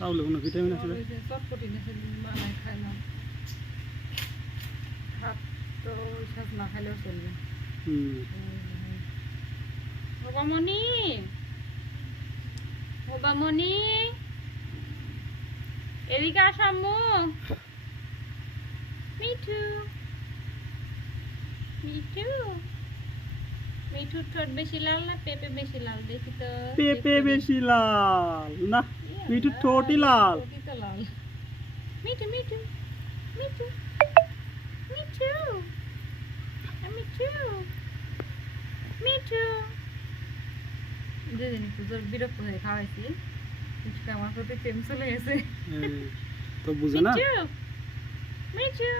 চাউলে কোনো ভিটামিন আছে চটপটি বানাই খাইলাম ভাত তো শাক না খাইলেও চলবে বাবামণি ও বাবামণি এদিকে আস আম্মু মিঠু মিঠু মিঠুর ঠোঁট বেশি লাল না পেঁপে বেশি লাল দেখি তো পেঁপে বেশি লাল না মিঠুর ঠোঁটই লাল মিঠু মিঠু মিঠু মিঠু মিঠু মিঠু যেদিন পুজোর বিরক্ত হয়ে খাওয়াইছি মিঠু আমার প্রতি প্রেম চলে গেছে তো বুঝে না মিঠু